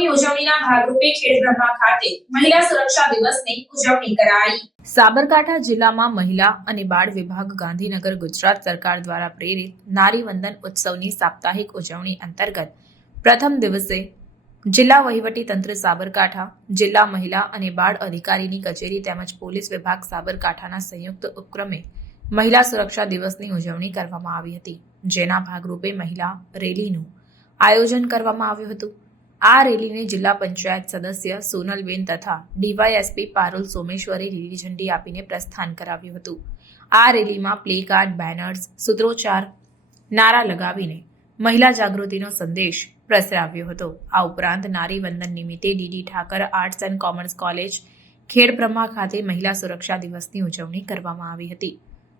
ઉત્સવની ઉજવણીના ભાગરૂપે ખેડબ્રહ્મા ખાતે મહિલા સુરક્ષા દિવસની ઉજવણી કરાઈ। સાબરકાંઠા જિલ્લામાં મહિલા અને બાળ વિભાગ ગાંધીનગર ગુજરાત સરકાર દ્વારા પ્રેરિત નારી વંદન ઉત્સવની સાપ્તાહિક ઉજવણી અંતર્ગત પ્રથમ દિવસે જિલ્લા વહીવટી તંત્ર સાબરકાંઠા, જિલ્લા મહિલા અને બાળ અધિકારીની કચેરી તેમજ પોલીસ વિભાગ સાબરકાંઠાના સંયુક્ત ઉપક્રમે મહિલા સુરક્ષા દિવસની ઉજવણી કરવામાં આવી હતી, જેના ભાગરૂપે મહિલા રેલીનું આયોજન કરવામાં આવ્યું હતું। આ રેલીને જિલ્લા પંચાયત સદસ્ય સોનલબેન તથા ડીવાયએસપી પારુલ સોમેશ્વરે લીલી ઝંડી આપીને પ્રસ્થાન કરાવ્યું હતું। આ રેલીમાં પ્લેકાર્ડ, બેનર્સ, સૂત્રોચ્ચાર, નારા લગાવીને મહિલા જાગૃતિનો સંદેશ પ્રસરાવ્યો હતો। આ ઉપરાંત નારી વંદન નિમિત્તે DD Thakar arts and commerce college Khedbrahma ખાતે મહિલા સુરક્ષા દિવસની ઉજવણી કરવામાં આવી હતી।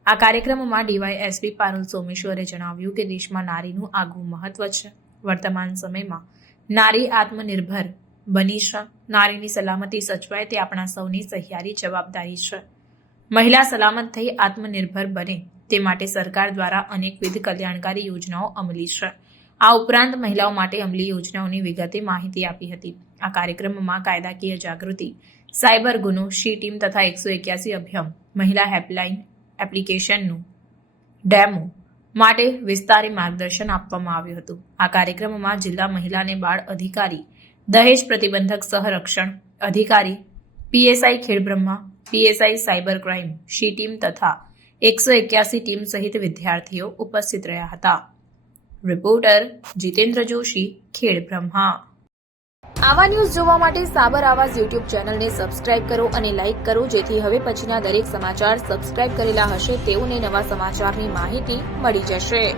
આ કાર્યક્રમમાં ડીવાયએસપી પારુલ સોમેશ્વરે જણાવ્યું કે દેશમાં નારીનું આગવું મહત્વ છે। વર્તમાન સમયમાં નારી આત્મનિર્ભર બની છે। નારીની સલામતી સચવાય તે આપણા સૌની સહિયારી જવાબદારી છે। મહિલા સલામત થઈ આત્મનિર્ભર બને તે માટે સરકાર દ્વારા અનેકવિધ કલ્યાણકારી યોજનાઓ અમલી છે। આ ઉપરાંત મહિલાઓ માટે અમલી યોજનાઓની વિગતે માહિતી આપી હતી। આ કાર્યક્રમમાં કાયદાકીય જાગૃતિ, સાયબર ગુનો, શી ટીમ તથા 181 અભિયમ મહિલા હેલ્પલાઇન એપ્લિકેશનનું ડેમો માટે વિસ્તારી માર્ગદર્શન આપવામાં આવ્યું હતું। આ કાર્યક્રમમાં જિલ્લા મહિલા અને બાળ અધિકારી, દહેજ પ્રતિબંધક સહરક્ષણ અધિકારી, PSI Khedbrahma, PSI cyber crime, she team તથા 181 ટીમ સહિત વિદ્યાર્થીઓ ઉપસ્થિત રહ્યા હતા। રિપોર્ટર જીતેન્દ્ર જોશી, ખેડબ્રહ્મા। આવા ન્યૂઝ જોવા માટે સાબર આવાઝ યુટ્યુબ ચેનલને સબસ્ક્રાઇબ કરો અને લાઇક કરો, જેથી હવે પછીના દરેક સમાચાર સબસ્ક્રાઇબ કરેલા હશે તેઓને નવા સમાચારની માહિતી મળી જશે।